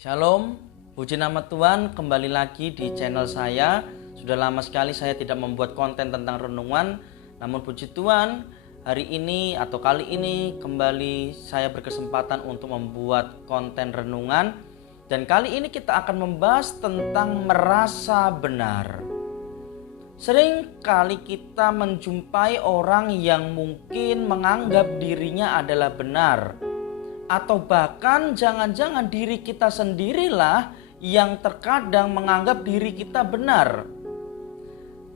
Shalom, puji nama Tuhan, kembali lagi di channel saya. Sudah lama sekali saya tidak membuat konten tentang renungan. Namun puji Tuhan, hari ini atau kali ini kembali saya berkesempatan untuk membuat konten renungan. Dan kali ini kita akan membahas tentang merasa benar. Sering kali kita menjumpai orang yang mungkin menganggap dirinya adalah benar. Atau bahkan jangan-jangan diri kita sendirilah yang terkadang menganggap diri kita benar.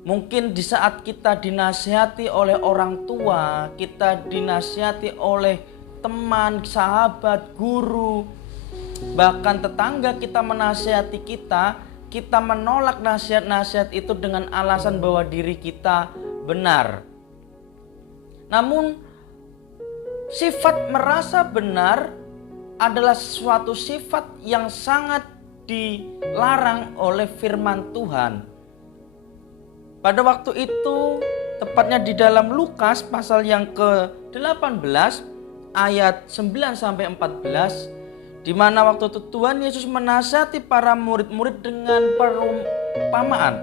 Mungkin di saat kita dinasihati oleh orang tua, kita dinasihati oleh teman, sahabat, guru, bahkan tetangga kita menasihati kita menolak nasihat-nasihat itu dengan alasan bahwa diri kita benar. Namun sifat merasa benar adalah suatu sifat yang sangat dilarang oleh firman Tuhan. Pada waktu itu, tepatnya di dalam Lukas pasal yang ke-18 ayat 9-14, di mana waktu itu Tuhan Yesus menasihati para murid-murid dengan perumpamaan.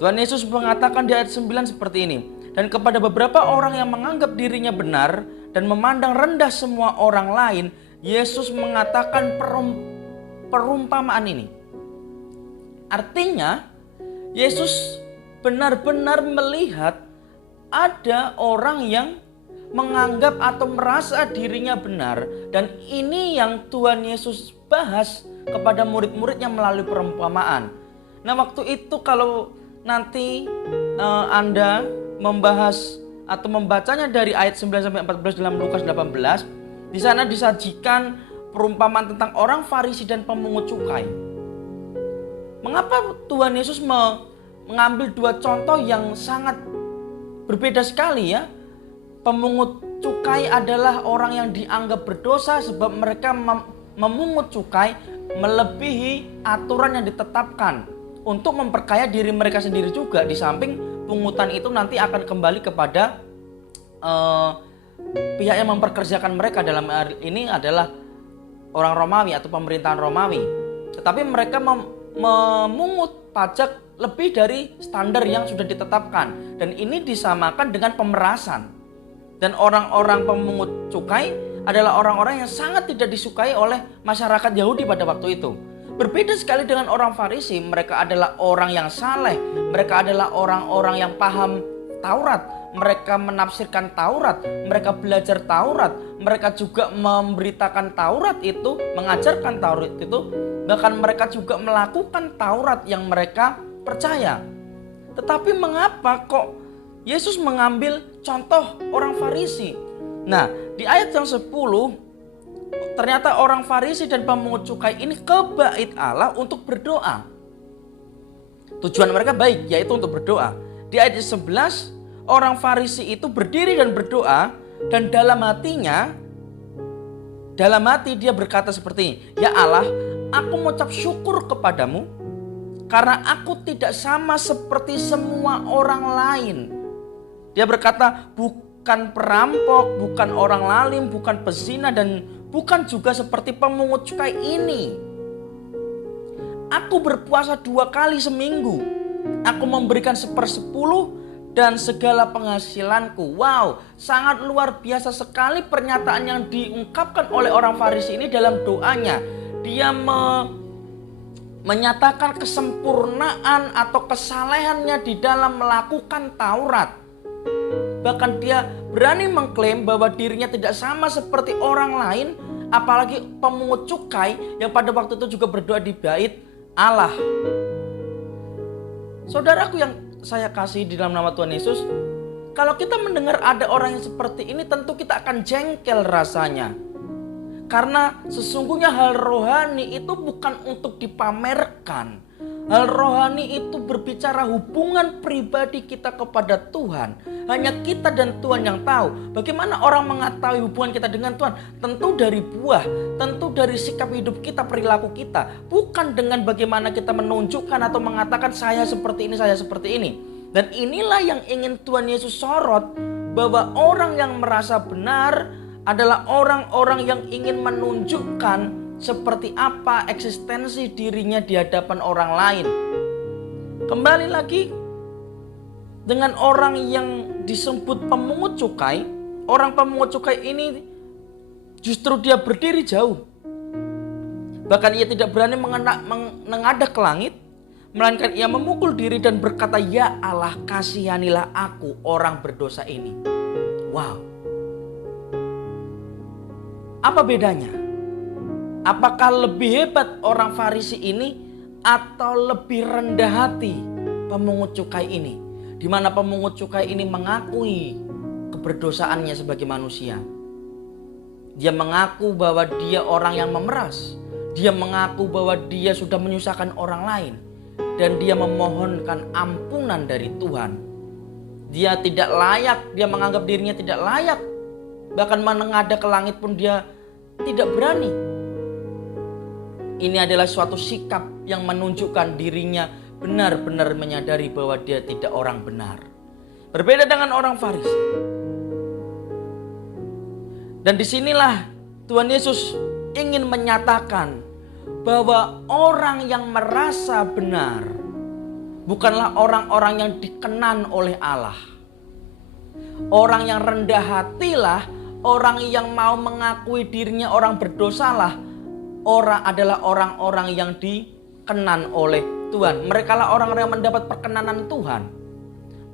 Tuhan Yesus mengatakan di ayat 9 seperti ini. Dan kepada beberapa orang yang menganggap dirinya benar dan memandang rendah semua orang lain, Yesus mengatakan perumpamaan ini. Artinya, Yesus benar-benar melihat ada orang yang menganggap atau merasa dirinya benar. Dan ini yang Tuhan Yesus bahas kepada murid-muridnya melalui perumpamaan. Nah, waktu itu kalau nanti Anda membahas atau membacanya dari ayat 9-14 dalam Lukas 18, di sana disajikan perumpamaan tentang orang Farisi dan pemungut cukai. Mengapa Tuhan Yesus mengambil dua contoh yang sangat berbeda sekali ya? Pemungut cukai adalah orang yang dianggap berdosa sebab mereka memungut cukai melebihi aturan yang ditetapkan untuk memperkaya diri mereka sendiri juga. Di samping pungutan itu nanti akan kembali kepada pihak yang memperkerjakan mereka, dalam hal ini adalah orang Romawi atau pemerintahan Romawi. Tetapi mereka memungut pajak lebih dari standar yang sudah ditetapkan. Dan ini disamakan dengan pemerasan. Dan orang-orang pemungut cukai adalah orang-orang yang sangat tidak disukai oleh masyarakat Yahudi pada waktu itu. Berbeda sekali dengan orang Farisi, mereka adalah orang yang saleh, mereka adalah orang-orang yang paham Taurat, mereka menafsirkan Taurat, mereka belajar Taurat, mereka juga memberitakan Taurat itu, mengajarkan Taurat itu, bahkan mereka juga melakukan Taurat yang mereka percaya. Tetapi mengapa kok Yesus mengambil contoh orang Farisi? Nah, di ayat yang 10, ternyata orang Farisi dan pemungut cukai ini ke bait Allah untuk berdoa. Tujuan mereka baik, yaitu untuk berdoa. Di ayat 11, orang Farisi itu berdiri dan berdoa, dan dalam hati dia berkata seperti ini, "Ya Allah, aku mengucap syukur kepadamu karena aku tidak sama seperti semua orang lain." Dia berkata, bukan perampok, bukan orang lalim, bukan pezina, dan bukan juga seperti pemungut cukai ini. Aku berpuasa 2 kali seminggu. Aku memberikan 1/10 dan segala penghasilanku. Wow, sangat luar biasa sekali pernyataan yang diungkapkan oleh orang Farisi ini dalam doanya. Dia menyatakan kesempurnaan atau kesalehannya di dalam melakukan Taurat. Bahkan dia berani mengklaim bahwa dirinya tidak sama seperti orang lain, apalagi pemungut cukai yang pada waktu itu juga berdoa di bait Allah. Saudaraku yang saya kasih di dalam nama Tuhan Yesus, kalau kita mendengar ada orang yang seperti ini, tentu kita akan jengkel rasanya. Karena sesungguhnya hal rohani itu bukan untuk dipamerkan. Hal rohani itu berbicara hubungan pribadi kita kepada Tuhan. Hanya kita dan Tuhan yang tahu. Bagaimana orang mengetahui hubungan kita dengan Tuhan? Tentu dari buah, tentu dari sikap hidup kita, perilaku kita. Bukan dengan bagaimana kita menunjukkan atau mengatakan saya seperti ini, saya seperti ini. Dan inilah yang ingin Tuhan Yesus sorot, bahwa orang yang merasa benar adalah orang-orang yang ingin menunjukkan seperti apa eksistensi dirinya di hadapan orang lain. Kembali lagi dengan orang yang disebut pemungut cukai. Orang pemungut cukai ini justru dia berdiri jauh. Bahkan ia tidak berani menghadap ke langit, melainkan ia memukul diri dan berkata, "Ya Allah, kasihanilah aku, orang berdosa ini." Wow. Apa bedanya? Apakah lebih hebat orang Farisi ini atau lebih rendah hati pemungut cukai ini? Di mana pemungut cukai ini mengakui keberdosaannya sebagai manusia. Dia mengaku bahwa dia orang yang memeras. Dia mengaku bahwa dia sudah menyusahkan orang lain. Dan dia memohonkan ampunan dari Tuhan. Dia tidak layak, dia menganggap dirinya tidak layak. Bahkan menengadah ke langit pun dia tidak berani. Ini adalah suatu sikap yang menunjukkan dirinya benar-benar menyadari bahwa dia tidak orang benar. Berbeda dengan orang Farisi. Dan disinilah Tuhan Yesus ingin menyatakan bahwa orang yang merasa benar bukanlah orang-orang yang dikenan oleh Allah. Orang yang rendah hatilah, orang yang mau mengakui dirinya orang berdosalah, adalah orang-orang yang dikenan oleh Tuhan. Mereka lah orang-orang yang mendapat perkenanan Tuhan.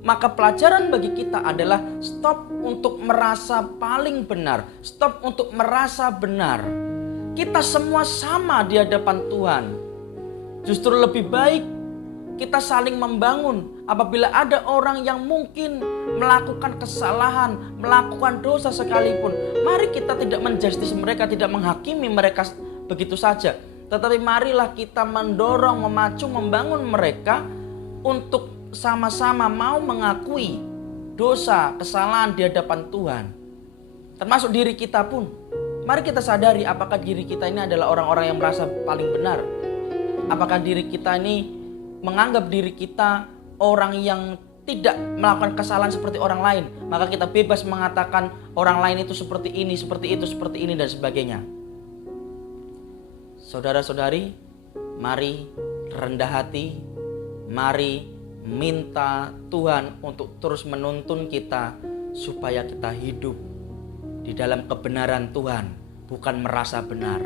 Maka pelajaran bagi kita adalah stop untuk merasa paling benar. Stop untuk merasa benar. Kita semua sama di hadapan Tuhan. Justru lebih baik kita saling membangun. Apabila ada orang yang mungkin melakukan kesalahan, melakukan dosa sekalipun, mari kita tidak menjustis mereka, tidak menghakimi mereka begitu saja. Tetapi marilah kita mendorong, memacu, membangun mereka untuk sama-sama mau mengakui dosa, kesalahan di hadapan Tuhan. Termasuk diri kita pun. Mari kita sadari apakah diri kita ini adalah orang-orang yang merasa paling benar. Apakah diri kita ini menganggap diri kita orang yang tidak melakukan kesalahan seperti orang lain. Maka kita bebas mengatakan orang lain itu seperti ini, seperti itu, seperti ini dan sebagainya. Saudara-saudari, mari rendah hati. Mari minta Tuhan untuk terus menuntun kita supaya kita hidup di dalam kebenaran Tuhan, bukan merasa benar.